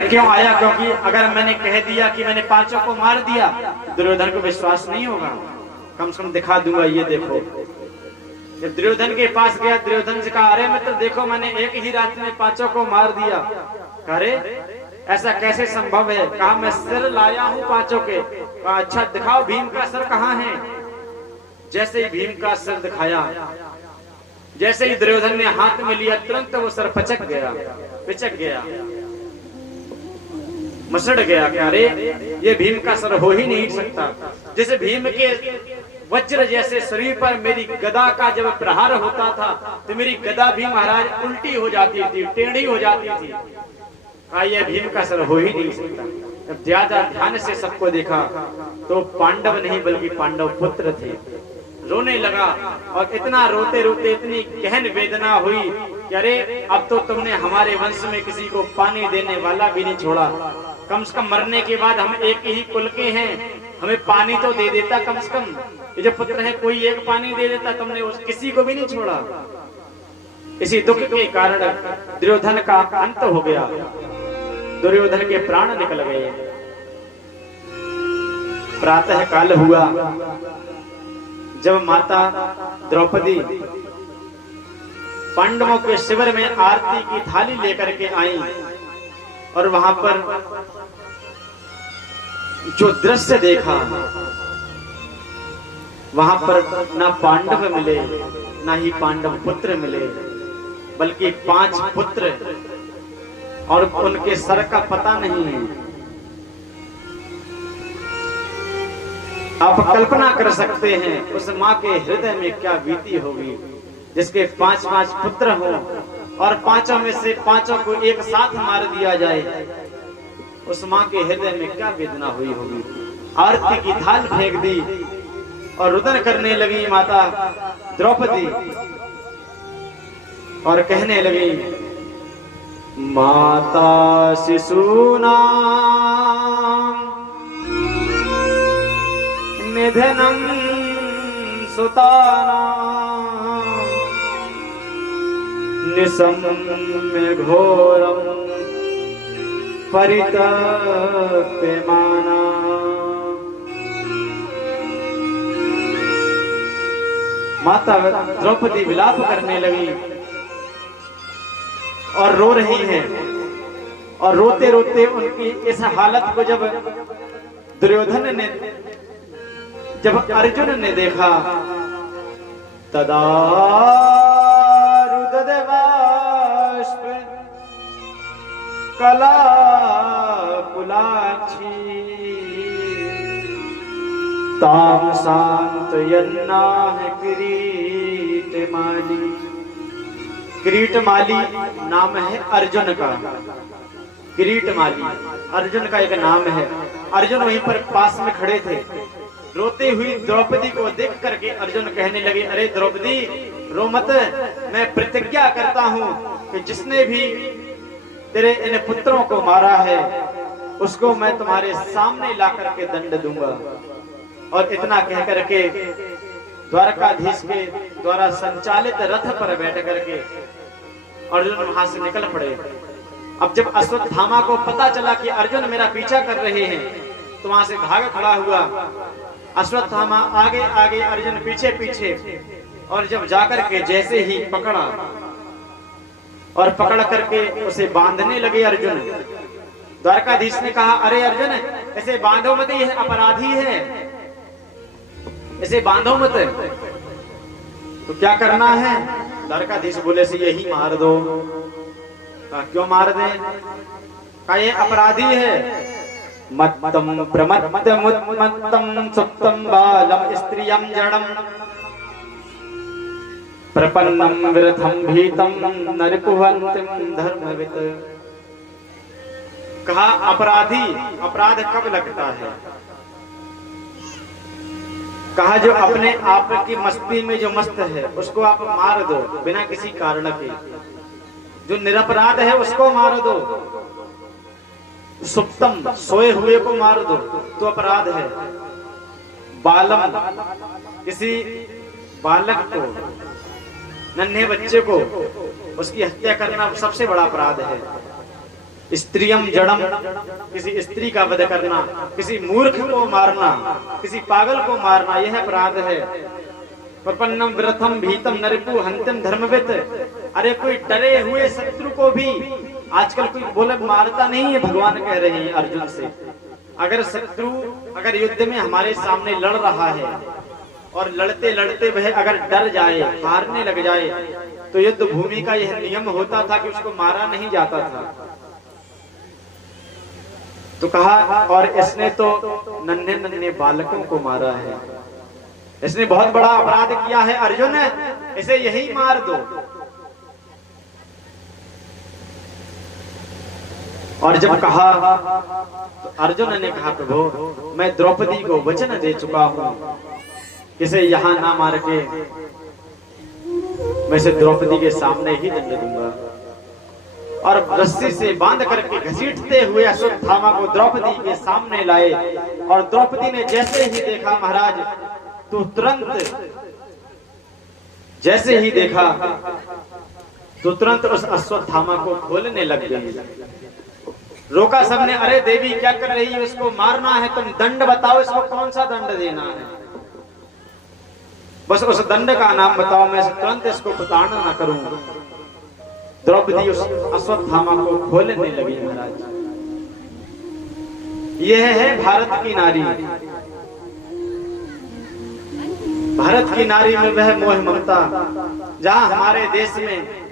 क्यों आया? क्योंकि अगर मैंने कह दिया कि मैंने पांचों को मार दिया, दुर्योधन को विश्वास नहीं होगा। कम से कम दिखा दूंगा, ये देखो। जब दुर्योधन के पास गया, दुर्योधन से कहा, अरे मित्र देखो, मैंने एक ही रात में पांचों को मार दिया। अरे ऐसा कैसे संभव है? कहा, मैं सिर लाया हूं पांचों के। कहा, अच्छा दिखाओ भीम का सिर कहाँ है। जैसे ही भीम का सिर दिखाया, जैसे ही दुर्योधन ने हाथ में लिया, तुरंत वो सिर पिचक गया, मसड़ गया। कि अरे ये भीम का सर हो ही नहीं सकता। जैसे भीम के वज्र जैसे शरीर पर मेरी गदा का जब प्रहार होता था, तो मेरी गदा भी महाराज उल्टी हो जाती थी, टेढ़ी हो जाती थी। ये भीम का सर हो ही नहीं सकता। जब ज्यादा ध्यान से सबको देखा, तो पांडव नहीं बल्कि पांडव पुत्र थे। रोने लगा, और इतना रोते रोते इतनी गहन वेदना हुई कि अरे अब तो तुमने हमारे वंश में किसी को पानी देने वाला भी नहीं छोड़ा। कम से कम मरने के बाद हम एक ही कुल के हैं, हमें पानी तो दे देता। कम से कम ये जो पुत्र है, कोई एक पानी दे देता। तुमने उस किसी को भी नहीं छोड़ा। इसी दुख के कारण दुर्योधन का अंत हो गया, दुर्योधन के प्राण निकल गए। प्रातः काल हुआ, जब माता द्रौपदी पांडवों के शिविर में आरती की थाली लेकर के आई, और वहां पर जो दृश्य देखा, वहां पर ना पांडव मिले, ना ही पांडव पुत्र मिले, बल्कि 5 पुत्र, और उनके सर का पता नहीं है। आप कल्पना कर सकते हैं उस माँ के हृदय में क्या बीती होगी, जिसके 5 पुत्र हो, और 5 में से 5 को एक साथ मार दिया जाए। उस माँ के हृदय में क्या वेदना हुई होगी। आरती की थाल फेंक दी और रुदन करने लगी माता द्रौपदी, और कहने लगी, माता शिशूनां निधनं सुतानां निशम्य घोरं परितप्यमाना। माता द्रौपदी विलाप करने लगी और रो रही है, और रोते रोते उनकी इस हालत को जब दुर्योधन ने, जब अर्जुन ने देखा, तदा रुददेवाश्व कला कुलाक्षी ताम सांत्वयन्नाह किरीटमाली। किरीटमाली नाम है अर्जुन का। किरीटमाली अर्जुन का एक नाम है। अर्जुन वहीं पर पास में खड़े थे। रोती हुई द्रौपदी को देख करके अर्जुन कहने लगे, अरे द्रौपदी रो मत, मैं प्रतिज्ञा करता हूं कि जिसने भी तेरे इन पुत्रों को मारा है, उसको मैं तुम्हारे सामने ला करके दंड दूंगा। और इतना कह करके द्वारकाधीश के द्वारा संचालित रथ पर बैठ करके अर्जुन वहां से निकल पड़े। अब जब अश्वत्थामा को पता चला कि अर्जुन मेरा पीछा कर रहे हैं, तो वहां से भाग खड़ा हुआ। अश्वत्थामा आगे आगे, अर्जुन पीछे पीछे, और जब जाकर के जैसे ही पकड़ा और पकड़ करके उसे बांधने लगे अर्जुन, द्वारकाधीश ने कहा, अरे अर्जुन ऐसे बांधो मत, यह अपराधी है, इसे बांधो मत। तो क्या करना है? द्वारकाधीश बोले से यही मार दो। क्यों मार दे? कहा ये अपराधी है। मत्तम प्रमत्तमुत्मत्तम सुप्तम बालम स्त्रियं जड़म प्रपन्नम विरथम भीतम नरकुहंतिम धर्मवित। कहा अपराधी, अपराध कब लगता है? कहा जो अपने आप की मस्ती में जो मस्त है, उसको आप मार दो बिना किसी कारण के। जो निरपराध है उसको मार दो। सुप्तम सोए हुए को मार दो तो अपराध है। बालम किसी बालक को, नन्हे बच्चे को उसकी हत्या करना सबसे बड़ा अपराध है। स्त्रियम जड़म, किसी स्त्री का वध करना, किसी मूर्ख को मारना, किसी पागल को मारना, यह अपराध है। प्रपन्नम व्रतम भीतम नरिपु हंतम धर्मवित, अरे कोई डरे हुए शत्रु को भी आजकल कोई बोले मारता नहीं है, भगवान कह रहे हैं अर्जुन से। अगर शत्रु अगर युद्ध में हमारे सामने लड़ रहा है और लड़ते लड़ते वह अगर डर जाए, हारने लग जाए, तो युद्ध भूमि का यह नियम होता था कि उसको मारा नहीं जाता था। तो कहा और इसने तो नन्हे नन्हे बालकों को मारा है, इसने बहुत बड़ा अपराध किया है अर्जुन, इसे यही मार दो। और जब कहा तो अर्जुन ने कहा प्रभु मैं द्रौपदी को वचन दे चुका हूं, इसे यहां ना मार के मैं इसे द्रौपदी के सामने ही दंड दूंगा। और रस्सी से बांध करके घसीटते हुए अश्वत्थामा को द्रौपदी के सामने लाए। और द्रौपदी ने जैसे ही देखा महाराज, तो तुरंत जैसे ही देखा तो तुरंत उस अश्वत्थामा को खोलने लग गई। रोका सबने, अरे देवी क्या कर रही है, इसको मारना है, तुम दंड बताओ, इसको कौन सा दंड देना है, बस उस दंड का नाम बताओ, मैं तुरंत इसको प्रताड़ना न करूं। द्रौपदी उस अश्वत्थामा को खोलने लगी महाराज। यह है भारत की नारी। भारत की नारी में वह मोह ममता, जहां हमारे देश में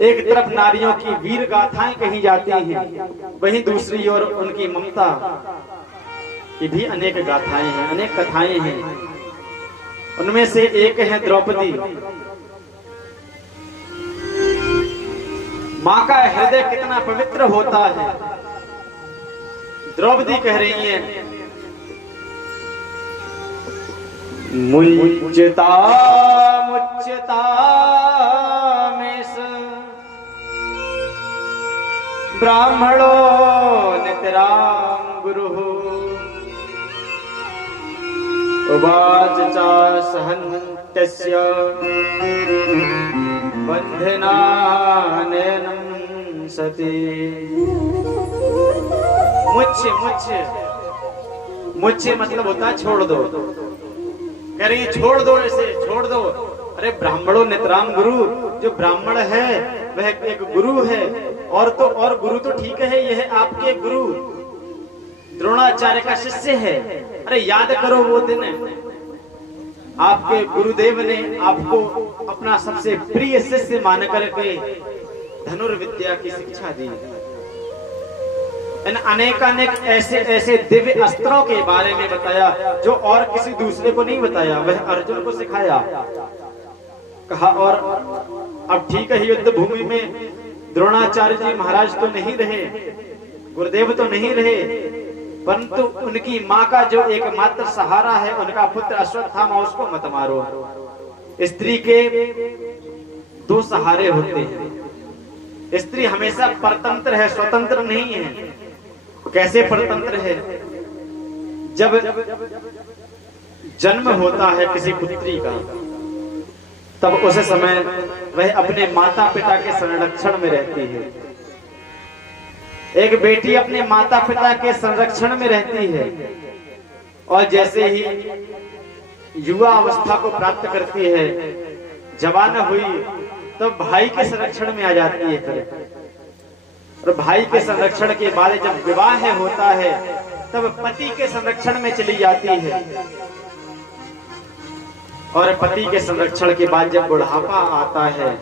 एक तरफ नारियों की वीर गाथाएं कही जाती हैं, वहीं दूसरी ओर उनकी ममता की भी अनेक गाथाएं हैं, अनेक कथाएं हैं। उनमें से एक है द्रौपदी। मां का हृदय कितना पवित्र होता है। द्रौपदी कह रही है, मुच्यता मुच्यता में ब्राह्मणो नितराम गुरु उवाच च सहन्त्यस्य बंधनानेनं सति। मुच्छ मतलब होता है छोड़ दो। कह रही छोड़ दो, इसे छोड़ दो। अरे ब्राह्मणों नितराम गुरु, जो ब्राह्मण है वह एक गुरु है। और तो और गुरु तो ठीक है, यह आपके गुरु द्रोणाचार्य का शिष्य है। अरे याद करो वो दिन आपके गुरुदेव ने आपको अपना सबसे प्रिय शिष्य मान करके धनुर्विद्या की शिक्षा दी। अनेकानेक ऐसे ऐसे दिव्य अस्त्रों के बारे में बताया जो और किसी दूसरे को नहीं बताया, वह अर्जुन को सिखाया। कहा और अब ठीक है, युद्ध भूमि में द्रोणाचार्य जी महाराज तो नहीं रहे, गुरुदेव तो नहीं रहे, परंतु उनकी माँ का जो एकमात्र सहारा है, उनका पुत्र अश्वत्थामा, उसको मत मारो। स्त्री के दो सहारे होते हैं। स्त्री हमेशा परतंत्र है, स्वतंत्र नहीं है। कैसे परतंत्र है? जब जन्म होता है किसी पुत्री का, तब उस समय वह अपने माता पिता के संरक्षण में रहती है। एक बेटी अपने माता पिता के संरक्षण में रहती है, और जैसे ही युवा अवस्था को प्राप्त करती है, जवान हुई, तो भाई के संरक्षण में आ जाती है फिर। और भाई के संरक्षण के बाद जब विवाह होता है, तब पति के संरक्षण में चली जाती है। और पति के संरक्षण के बाद जब बुढ़ापा आता है,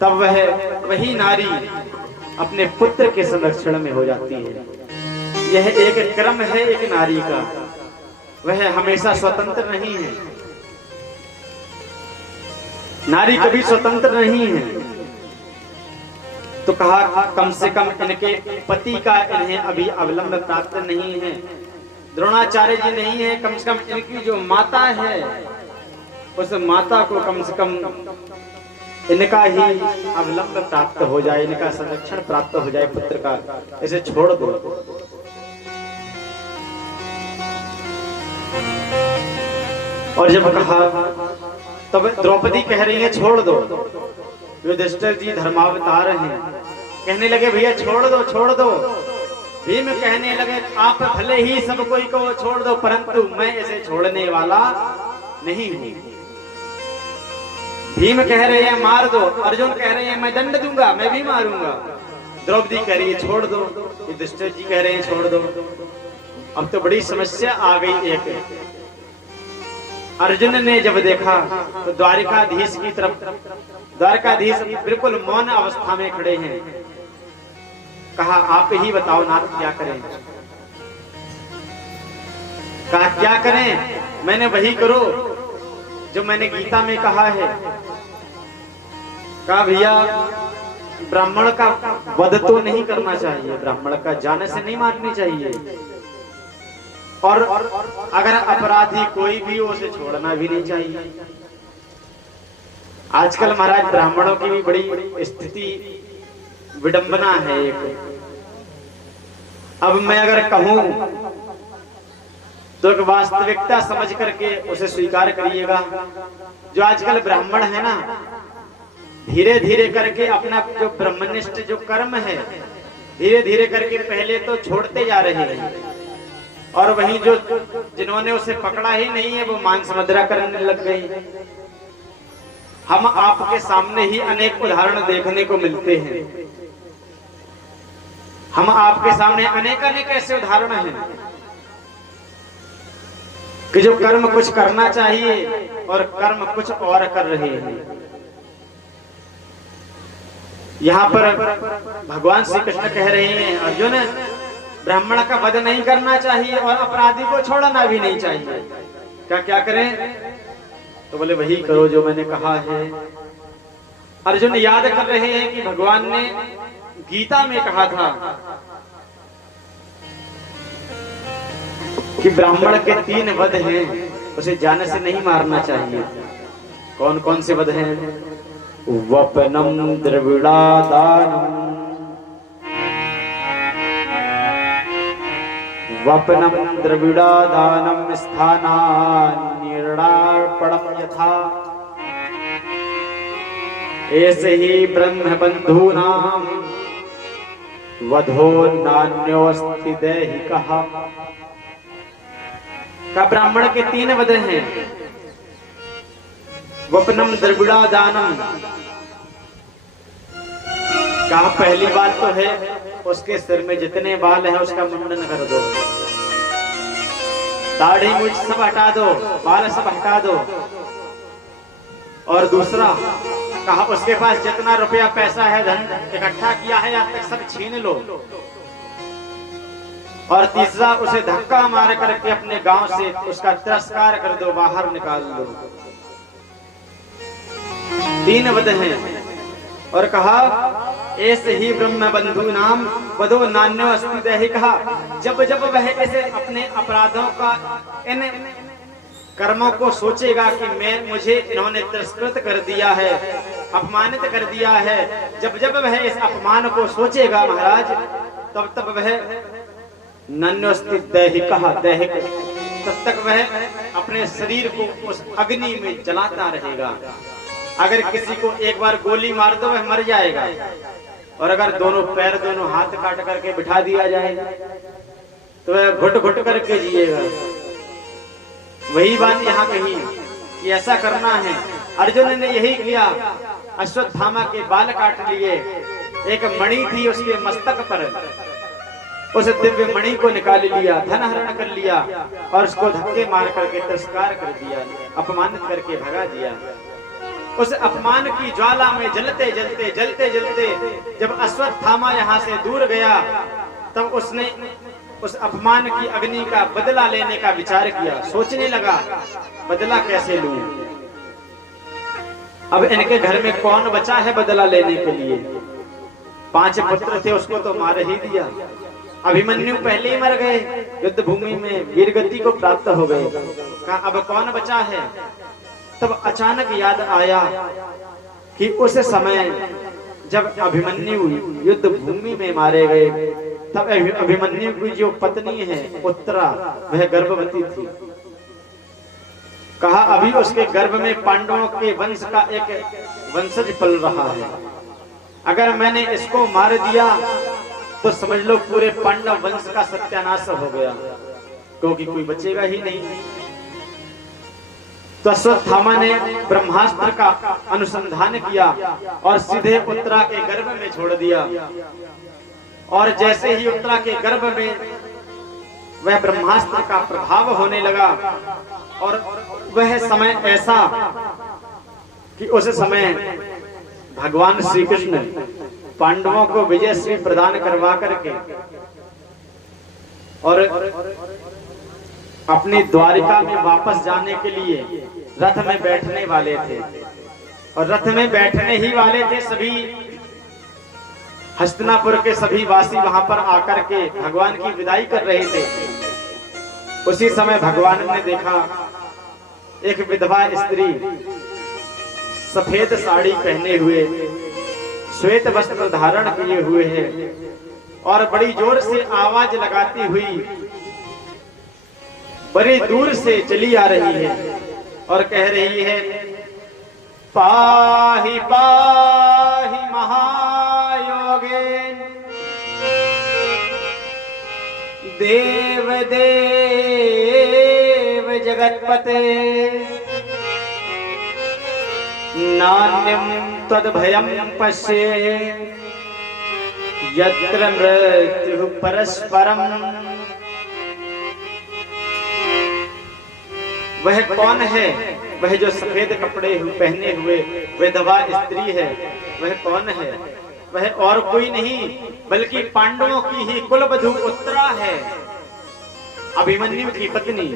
तब वही नारी अपने पुत्र के संरक्षण में हो जाती है। यह एक क्रम है एक नारी का, वह हमेशा स्वतंत्र नहीं है। नारी कभी स्वतंत्र नहीं है। तो कहा कम से कम इनके पति का इन्हें अभी अवलंब प्राप्त नहीं है, द्रोणाचार्य जी नहीं है, कम से कम इनकी जो माता है, उस माता को कम से कम इनका ही अवलंब प्राप्त हो जाए, इनका संरक्षण प्राप्त हो जाए पुत्र का, इसे छोड़ दो। और जब कहा, तब द्रौपदी कह रही है छोड़ दो। युधिष्ठिर जी धर्मावतार हैं, कहने लगे भैया छोड़ दो छोड़ दो। भीम कहने लगे आप भले ही सब कोई को छोड़ दो, परंतु मैं इसे छोड़ने वाला नहीं हूं। भीम कह रहे हैं मार दो, अर्जुन कह रहे हैं मैं दंड दूंगा, मैं भी मारूंगा। द्रौपदी कह रही है छोड़ दो, युधिष्ठिर जी कह रहे हैं छोड़ दो। अब तो बड़ी समस्या आ गई। एक अर्जुन ने जब देखा तो द्वारिकाधीश की तरफ, द्वारकाधीश बिल्कुल मौन अवस्था में खड़े हैं। कहा आप ही बताओ नाथ क्या करें। कहा क्या करें, मैंने वही करो जो मैंने गीता में कहा है। कहा भैया ब्राह्मण का वध तो नहीं करना चाहिए, ब्राह्मण का जाने से नहीं मारनी चाहिए, और अगर अपराधी कोई भी हो उसे छोड़ना भी नहीं चाहिए। आजकल महाराज ब्राह्मणों की भी बड़ी स्थिति विडंबना है एक। अब मैं अगर कहूं तो एक वास्तविकता समझ करके उसे स्वीकार करिएगा। जो आजकल ब्राह्मण है ना, धीरे धीरे करके अपना जो ब्रह्मनिष्ठ जो कर्म है धीरे धीरे करके पहले तो छोड़ते जा रहे हैं, और वहीं जो जिन्होंने उसे पकड़ा ही नहीं है वो मांस मदिरा करने लग गए। हम आपके सामने ही अनेक उदाहरण देखने को मिलते हैं। हम आपके सामने अनेक अनेक ऐसे उदाहरण हैं कि जो कर्म कुछ करना चाहिए और कर्म कुछ और कर रहे हैं। यहाँ पर भगवान श्री कृष्ण कह रहे हैं अर्जुन ब्राह्मण का वध नहीं करना चाहिए और अपराधी को छोड़ना भी नहीं चाहिए। क्या क्या करें, तो बोले वही करो जो मैंने कहा है। अर्जुन याद कर रहे हैं कि भगवान ने गीता में कहा था कि ब्राह्मण के 3 वध हैं, उसे जाने से नहीं मारना चाहिए। कौन कौन से वध हैं? वपनम द्रविड़ादानम, वपनम द्रविड़ादानम स्थानान्यर्पणम यथा, ऐसे ही ब्रह्म बंधूनाम वधो नान्योस्ति दैहिकः। का ब्राह्मण के 3 वध हैं। वपनम द्रविड़ादानम, कहा पहली बात तो है उसके सिर में जितने बाल हैं उसका मुंडन कर दो, दाढ़ी मूंछ सब हटा दो, बाल सब हटा दो। और दूसरा कहा उसके पास जितना रुपया पैसा है धन इकट्ठा किया है आज तक सब छीन लो। और तीसरा उसे धक्का मार करके अपने गांव से उसका तिरस्कार कर दो, बाहर निकाल दो। 3 वध हैं। और कहा ऐसे ही ब्रह्म बंधु नाम वधो नान्यो अस्ति दैहिकः। जब जब वह ऐसे अपने अपराधों का इन कर्मों को सोचेगा कि मुझे इन्होंने तिरस्कृत कर दिया है, अपमानित कर दिया है, जब जब वह इस अपमान को सोचेगा महाराज तब तब वह नान्योस्ति दैहिकः, दैहिक तब तक वह अपने शरीर को उस अग्नि में जलाता रहेगा। अगर किसी को एक बार गोली मार दो वह मर जाएगा, और अगर दोनों पैर दोनों हाथ काट करके बिठा दिया जाए तो वह घुट घुट करके जिएगा। वही बात यहाँ कही कि ऐसा करना है। अर्जुन ने यही किया, अश्वत्थामा के बाल काट लिए। एक मणि थी उसके मस्तक पर, उस दिव्य मणि को निकाल लिया, धन हरण कर लिया और उसको धक्के मार करके तिरस्कार कर दिया, अपमानित करके भगा दिया। उस अपमान की ज्वाला में जलते जलते जलते जलते जब अश्वत्थामा यहाँ से दूर गया तब उसने उस अपमान की अग्नि का बदला लेने का विचार किया। सोचने लगा बदला कैसे लूं, अब इनके घर में कौन बचा है बदला लेने के लिए। 5 पुत्र थे, उसको तो मार ही दिया। अभिमन्यु पहले ही मर गए, युद्ध भूमि में वीरगति को प्राप्त हो गए। कहा अब कौन बचा है। तब अचानक याद आया कि उस समय जब अभिमन्यु युद्ध भूमि में मारे गए तब अभिमन्यु की जो पत्नी है उत्तरा वह गर्भवती थी। कहा अभी उसके गर्भ में पांडवों के वंश का एक वंशज पल रहा है। अगर मैंने इसको मार दिया तो समझ लो पूरे पांडव वंश का सत्यानाश हो गया, क्योंकि कोई बचेगा ही नहीं। तो अश्वत्थामा ने ब्रह्मास्त्र का अनुसंधान किया और सीधे उत्तरा के गर्भ में छोड़ दिया। और जैसे ही उत्तरा के गर्भ में वह ब्रह्मास्त्र का प्रभाव होने लगा, और वह समय ऐसा कि उस समय भगवान श्री कृष्ण पांडवों को विजय श्री प्रदान करवा करके और अपनी द्वारिका में वापस जाने के लिए रथ में बैठने वाले थे। और रथ में बैठने ही वाले थे, सभी हस्तिनापुर के सभी वासी वहां पर आकर के भगवान की विदाई कर रहे थे। उसी समय भगवान ने देखा एक विधवा स्त्री सफेद साड़ी पहने हुए, श्वेत वस्त्र धारण किए हुए है और बड़ी जोर से आवाज लगाती हुई बड़ी दूर से चली आ रही है और कह रही है, पाहि पाहि महायोगे देव देव जगतपते नान्यं त्वद्भयं पश्ये यत्र मृत्युः परस्परम्। वह कौन है? वह जो सफेद कपड़े पहने हुए विधवा स्त्री है, वह कौन है? वह और कोई नहीं बल्कि पांडवों की ही कुलवधू उत्तरा है, अभिमन्यु की पत्नी।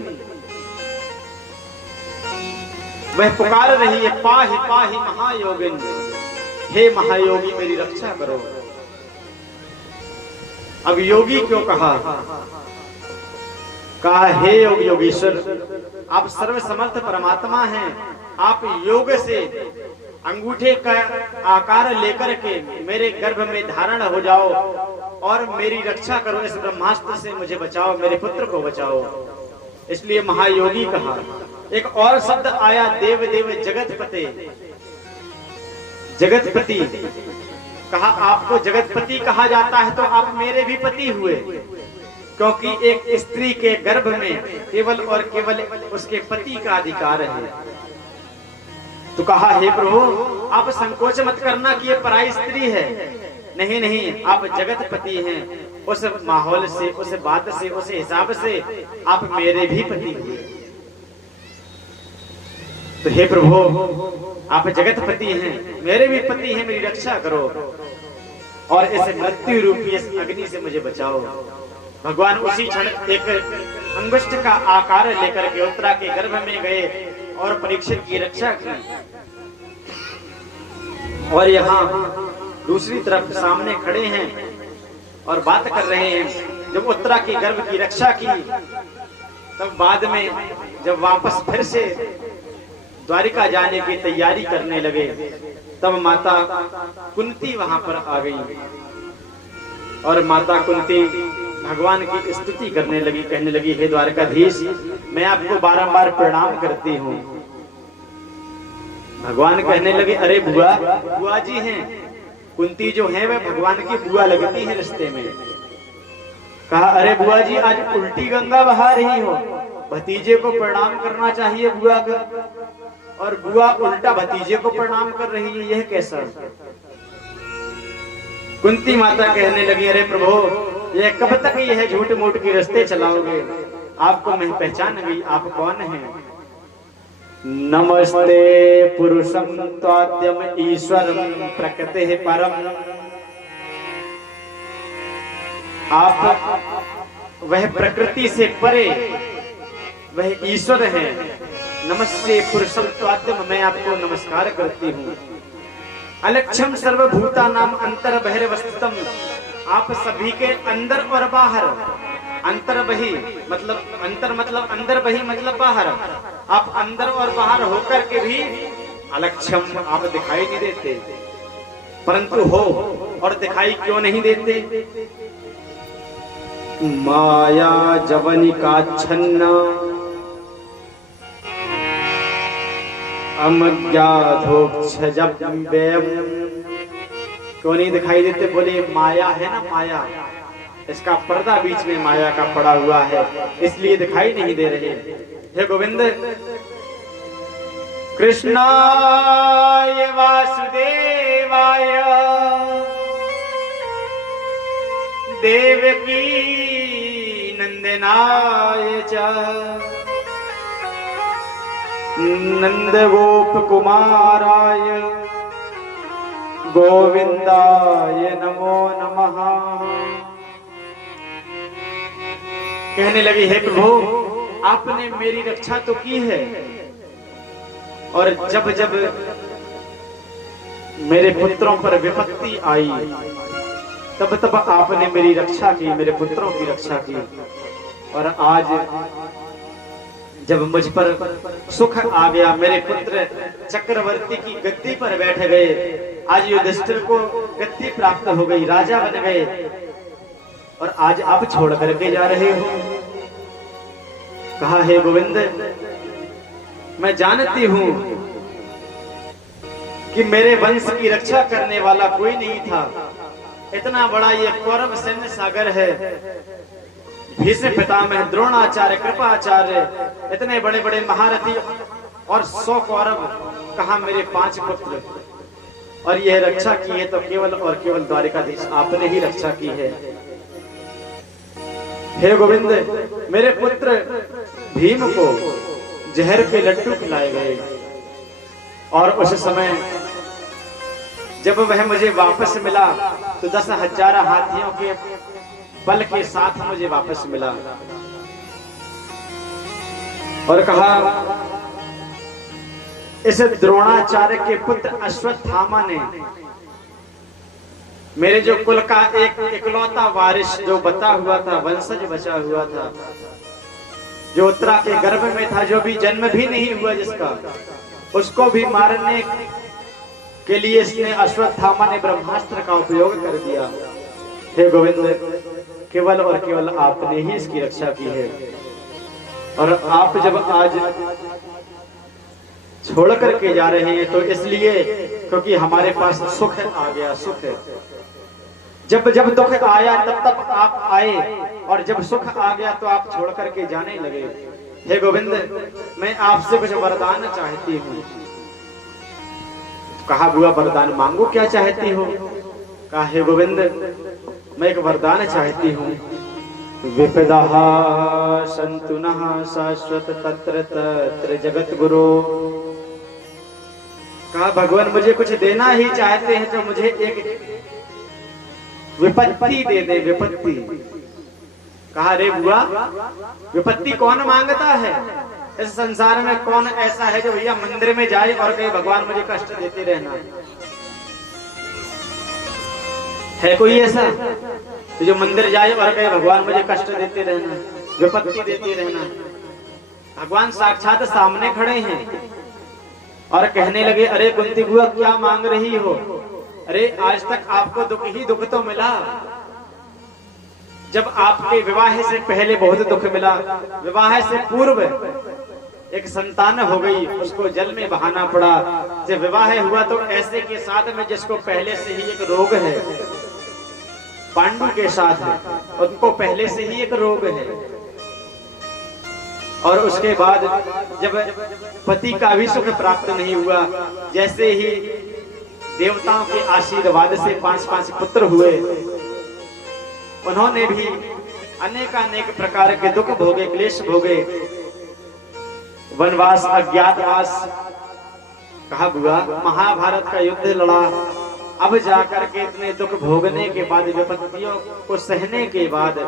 वह पुकार रही है, पाहि पाहि महायोगिन, हे महायोगी मेरी रक्षा करो। अब योगी क्यों कहा? कहा, हे योग योगेश्वर, आप सर्वसमर्थ परमात्मा हैं, आप योग से अंगूठे का आकार लेकर के मेरे गर्भ में धारण हो जाओ और मेरी रक्षा करो, इस ब्रह्मास्त्र से मुझे बचाओ, मेरे पुत्र को बचाओ। इसलिए महायोगी कहा। एक और शब्द आया, देव देव जगतपते, जगतपति कहा। आपको जगतपति कहा जाता है तो आप मेरे भी पति हुए, क्योंकि एक स्त्री के गर्भ में केवल और केवल उसके पति का अधिकार है। तो कहा, हे प्रभु आप संकोच मत करना कि ये पराई स्त्री है। नहीं नहीं, आप जगतपति हैं, उस माहौल से, उस बात से, उस हिसाब से आप मेरे भी पति हुए। तो हे प्रभु आप जगतपति हैं, मेरे भी पति हैं, मेरी रक्षा करो और इस मृत्यु रूपी इस अग्नि से मुझे बचाओ। भगवान उसी क्षण एक अंगुष्ठ का आकार लेकर के उत्तरा के गर्भ में गए और परीक्षित की रक्षा की। और यहाँ दूसरी तरफ सामने खड़े हैं और बात कर रहे हैं। जब उत्तरा के गर्भ की रक्षा की, तब बाद में जब वापस फिर से द्वारिका जाने की तैयारी करने लगे, तब माता कुंती वहां पर आ गई और माता कुंती भगवान की स्तुति करने लगी, कहने लगी, हे द्वारकाधीश, मैं आपको बारंबार प्रणाम करती हूँ। भगवान कहने लगे, अरे बुआ, बुआ जी हैं। कुंती जो है वह भगवान की बुआ लगती है रिश्ते में। कहा, अरे बुआ जी आज उल्टी गंगा बहा रही हो, भतीजे को प्रणाम करना चाहिए बुआ का, और बुआ उल्टा भतीजे को प्रणाम कर रही है, यह कैसा? कुंती माता कहने लगी, अरे प्रभु ये कब तक यह झूठ मूठ की रास्ते चलाओगे? आपको मैं पहचान गई, आप कौन हैं? नमस्ते पुरुषम त्वाद्यम ईश्वरम प्रकृति परम। आप वह प्रकृति से परे, वह ईश्वर है। नमस्ते पुरुषम त्वाद्यम, मैं आपको नमस्कार करती हूँ। अलक्षम सर्वभूता नाम अंतर बहिर्वस्थितम, आप सभी के अंदर और बाहर। अंतर बही मतलब अंतर मतलब अंदर, बही मतलब बाहर। आप अंदर और बाहर होकर के भी अलक्षम, आप दिखाई नहीं देते, परंतु हो और दिखाई क्यों नहीं देते? माया जवनिका छन्ना अमज्ञाधोक्षजव्ययम् क्यों नहीं दिखाई देते? बोले माया है ना, माया, इसका पर्दा बीच में माया का पड़ा हुआ है, इसलिए दिखाई नहीं दे रहे। हे गोविंद, कृष्णाय वासुदेवाय देवकी नंदनाय च नंदगोप कुमाराय गोविंदाय नमो नमः। कहने लगी, हे प्रभु, आपने मेरी रक्षा तो की है, और जब जब मेरे पुत्रों पर विपत्ति आई तब तब आपने मेरी रक्षा की, मेरे पुत्रों की रक्षा की। और आज जब मुझ पर सुख आ गया, मेरे पुत्र चक्रवर्ती की गद्दी पर बैठ गए, आज युधिष्ठिर को गद्दी प्राप्त हो गई, राजा बन गए, और आज आप छोड़ करके जा रहे हो। कहा, हे गोविंद, मैं जानती हूं कि मेरे वंश की रक्षा करने वाला कोई नहीं था। इतना बड़ा ये कौरव सैन्य सागर है, भीष्म पितामह, द्रोणाचार्य, कृपाचार्य, इतने बड़े बड़े महारथी और 100 कौरव, कहा मेरे 5 पुत्र, और यह रक्षा की है तो केवल और केवल द्वारिकाधीश आपने ही रक्षा की है। हे गोविंद, मेरे पुत्र भीम को जहर के लड्डू खिलाए गए, और उस समय जब वह मुझे वापस मिला तो 10,000 हाथियों के बल के साथ मुझे वापस मिला, और कहा, इस द्रोणाचार्य के पुत्र अश्वत्थामा ने मेरे जो कुल का एक इकलौता वारिस जो बचा हुआ था, वंशज बचा हुआ था, जो उत्तरा के गर्भ में था, जो भी जन्म भी नहीं हुआ जिसका, उसको भी मारने के लिए इसने अश्वत्थामा ने ब्रह्मास्त्र का उपयोग कर दिया। हे गोविंद, केवल और केवल आपने ही इसकी रक्षा की है, और आप जब आज छोड़ करके जा रहे हैं तो इसलिए क्योंकि हमारे पास सुख आ गया, सुख है। जब जब दुख आया तब तब आप आए, और जब सुख आ गया तो आप छोड़ करके जाने लगे। हे गोविंद, मैं आपसे कुछ वरदान चाहती हूँ। कहा, बुआ वरदान मांगो, क्या चाहती हो? कहा, हे गोविंद, मैं एक वरदान चाहती हूँ। विपदा सन्तु नः शाश्वत तत्र तत्र जगत गुरु। कहा, भगवान मुझे कुछ देना ही चाहते हैं तो मुझे एक विपत्ति दे दे, विपत्ति। कहा, रे बुआ, विपत्ति कौन मांगता है? इस संसार में कौन ऐसा है जो भैया मंदिर में जाए और कहे भगवान मुझे कष्ट देते रहना? है कोई ऐसा जो मंदिर जाए और कहे भगवान मुझे कष्ट देते रहना, विपत्ति देते रहना? भगवान साक्षात सामने खड़े हैं और कहने लगे, अरे कुंती बुआ, क्या मांग रही हो? अरे आज तक आपको दुख ही दुख तो मिला। जब आपके विवाह से पहले बहुत दुख मिला, विवाह से पूर्व एक संतान हो गई, उसको जल में बहाना पड़ा। जब विवाह हुआ तो ऐसे के साथ में जिसको पहले से ही एक रोग है, पांडु के साथ है, उनको पहले से ही एक रोग है। और उसके बाद जब पति का भी सुख प्राप्त नहीं हुआ, जैसे ही देवताओं के आशीर्वाद से 5-5 पुत्र हुए, उन्होंने भी अनेकानेक प्रकार के दुख भोगे, क्लेश भोगे, वनवास, अज्ञातवास। कहा, बुआ, महाभारत का युद्ध लड़ा, अब जाकर के इतने दुख भोगने के बाद, विपत्तियों को सहने के बाद,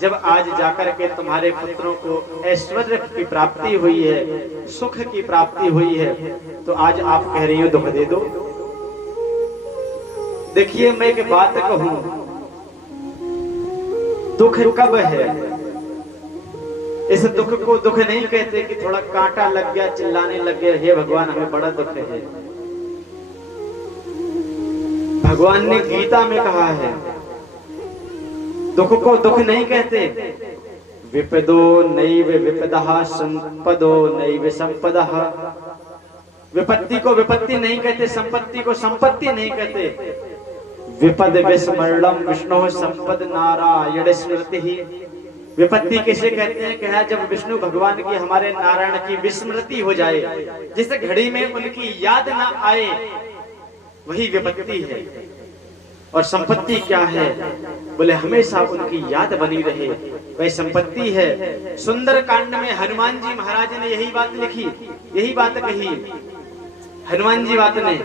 जब आज जाकर के तुम्हारे पुत्रों को ऐश्वर्य की प्राप्ति हुई है, सुख की प्राप्ति हुई है, तो आज आप कह रही हो दुख दे दो। देखिए, मैं एक बात कहूं, दुख कब है? इस दुख को दुख नहीं कहते कि थोड़ा कांटा लग गया, चिल्लाने लग गया, हे भगवान हमें बड़ा दुख है। भगवान ने गीता में कहा है, दुख को दुख नहीं कहते। विपदो नैव विपदः संपदो नैव संपदः। विपत्ति को विपत्ति नहीं कहते, संपत्ति को संपत्ति नहीं कहते। विपद विस्मरणम विष्णु संपद नारायण स्मृति ही। विपत्ति किसे कहते हैं? कहा जब विष्णु भगवान की, हमारे नारायण की विस्मृति हो जाए, जिस घड़ी में उनकी याद ना आए, वही विपत्ति है। और संपत्ति क्या है? बोले हमेशा उनकी याद बनी रहे, वही संपत्ति है। सुंदर कांड में हनुमान जी महाराज ने यही बात लिखी, यही बात कही हनुमान जी बात ने।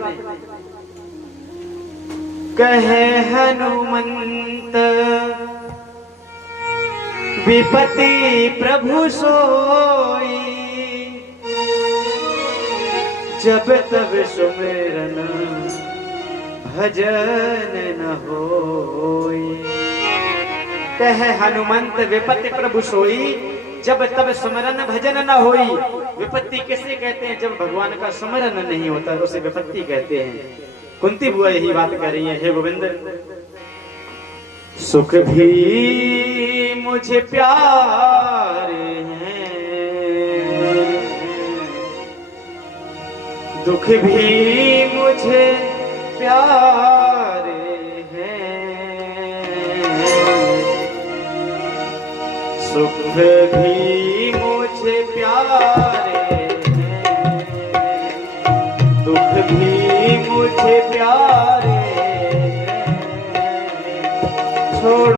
कहे हनुमंत विपत्ति प्रभु सोई, जब तब सुमिरन भजन न होई। कहे हनुमंत विपत्ति प्रभु सोई, जब तब सुमरन भजन न होई। विपत्ति किसे कहते हैं? जब भगवान का सुमरन नहीं होता उसे विपत्ति कहते हैं। कुंती बुआ यही बात कर रही है, हे गोविंद सुख भी मुझे प्यारे हैं, दुख भी मुझे प्यारे हैं, सुख भी मुझे प्यारे हैं, दुख भी मुझे प्यारे